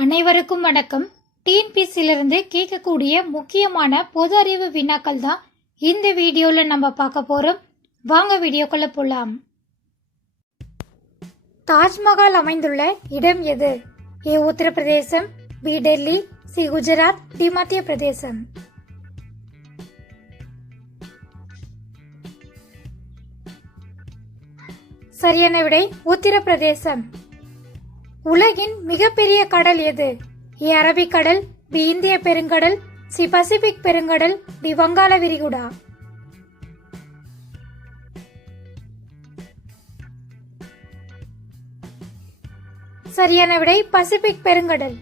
அனைவருக்கும் வணக்கம். டிஎன்பிஎஸ்சிலிருந்து கேட்கக்கூடிய முக்கியமான பொது அறிவு வினாக்கள் தான் இந்த வீடியோவில் நம்ம பார்க்க போகிறோம். வாங்க வீடியோக்குள்ள போகலாம். தாஜ்மஹால் அமைந்துள்ள இடம் எது? A Uttar Pradesh, B Delhi, C Gujarat, D Madhya Pradesh. சரியான விடை உத்தரப்பிரதேசம். உலகின் மிகப்பெரிய கடல் எது? ஏ அரபிக்கடல், பி இந்திய பெருங்கடல், சி பசிபிக் பெருங்கடல், டி வங்காள விரிகுடா. சரியான விடை பசிபிக் பெருங்கடல்.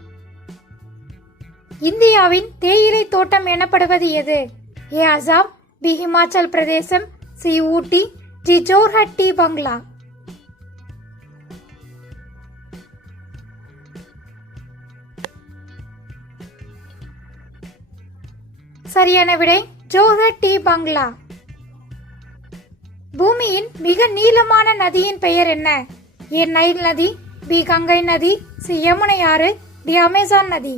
இந்தியாவின் தேயிலை தோட்டம் எனப்படுவது எது? ஏ அசாம், பி ஹிமாச்சல் பிரதேசம், சி ஊட்டி, டி ஜோர்ஹட், டி பங்களா. சரியான விடை ஜோர்ஹட், டி பங்களா. பூமியின் மிக நீளமான நதியின் பெயர் என்ன? ஏ நைல் நதி, பி கங்கை நதி, சி யமுனை ஆறு, டி அமேசான் நதி.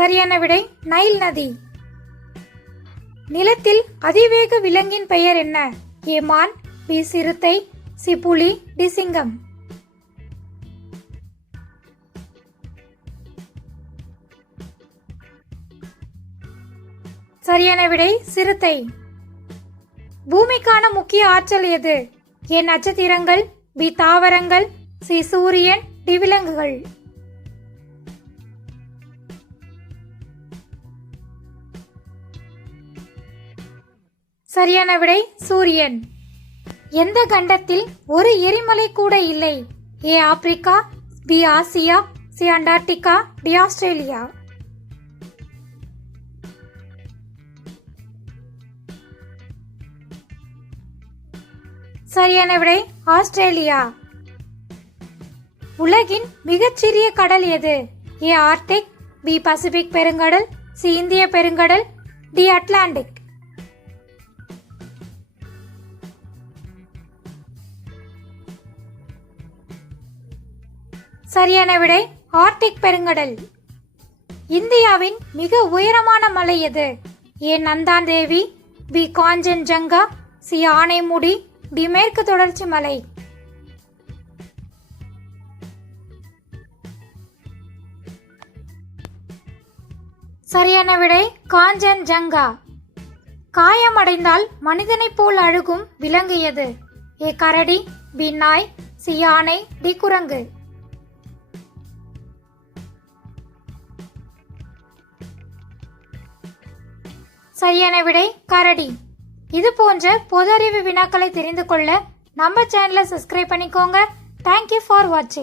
சரியான விடை நைல் நதி. நிலத்தில் அதிவேக விலங்கின் பெயர் என்ன? ஏ மான், பி சிறுத்தை, சி புலி, டி சிங்கம். சரியான விடை சிறுத்தை. பூமிக்கான முக்கிய ஆற்றல் எது? ஏ நட்சத்திரங்கள், பி தாவரங்கள், சி சூரியன், டி விலங்குகள். சரியான விடை சூரியன். எந்த கண்டத்தில் ஒரு எரிமலை கூட இல்லை? A Africa, B Asia, C Antarctica, D Australia. சரியான விடை ஆஸ்திரேலியா. உலகின் மிகச்சிறிய கடல் எது? ஏ ஆர்டிக், பி பசிபிக் பெருங்கடல், சி இந்திய பெருங்கடல், டி அட்லாண்டிக். சரியான விடை ஆர்டிக் பெருங்கடல். இந்தியாவின் மிக உயரமான மலை எது? ஏ நந்தான் தேவி, பி காஞ்சன்ஜங்கா, சி ஆனைமுடி, டி மேற்கு தொடர்ச்சி மலை. சரியான விடை காஞ்சன்ஜங்கா. காயமடைந்தால் மனிதனைப் போல் அழுகும் விலங்கு எது? ஏ கரடி, பி நாய், சி யானை, டி குரங்கு. சரியான விடை கரடி. இது போன்ற பொது அறிவு வினாக்களை தெரிந்து கொள்ள நம்ம சேனலை சப்ஸ்கிரைப் பண்ணிக்கோங்க. தேங்க்யூ ஃபார் வாட்சிங்.